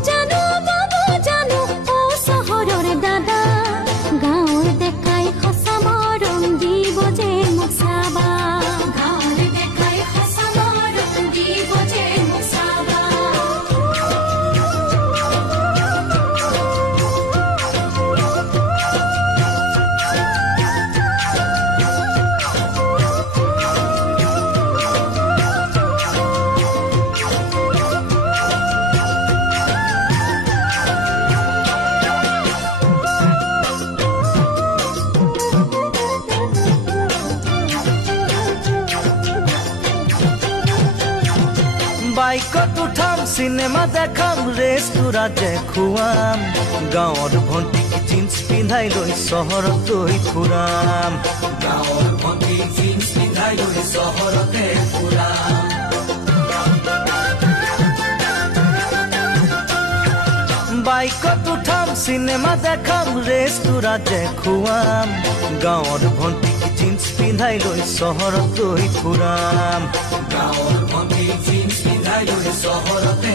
জানো ও চহৰৰ দাদা গাঁৱৰ দেখাই সঁচা মৰম দিব যে মোক চাবা গাঁৱৰ দেখাই সঁচা মৰম দিব যে মোক চাবা বাইকত উঠাম চিনেমা দেখাম ৰেষ্টুৰাতে খুৱাম গাঁৱৰ ভণ্টিক জিন্স পিন্ধাই লৈ চহৰত গৈ ফুৰাম গাঁৱৰ ভণ্টিক জিন্স পিন্ধাই লৈ চহৰতে ফুৰাম বাইকত উঠাম চিনেমা দেখাম ৰেষ্টুৰাতে খুৱাম গাঁৱৰ ভণ্টিক জিন্স পিন্ধাই লৈ চহৰত গৈ ফুৰাম গাঁৱৰ ভণ্টিক জিন্স পিন্ধাই লৈ চহৰতে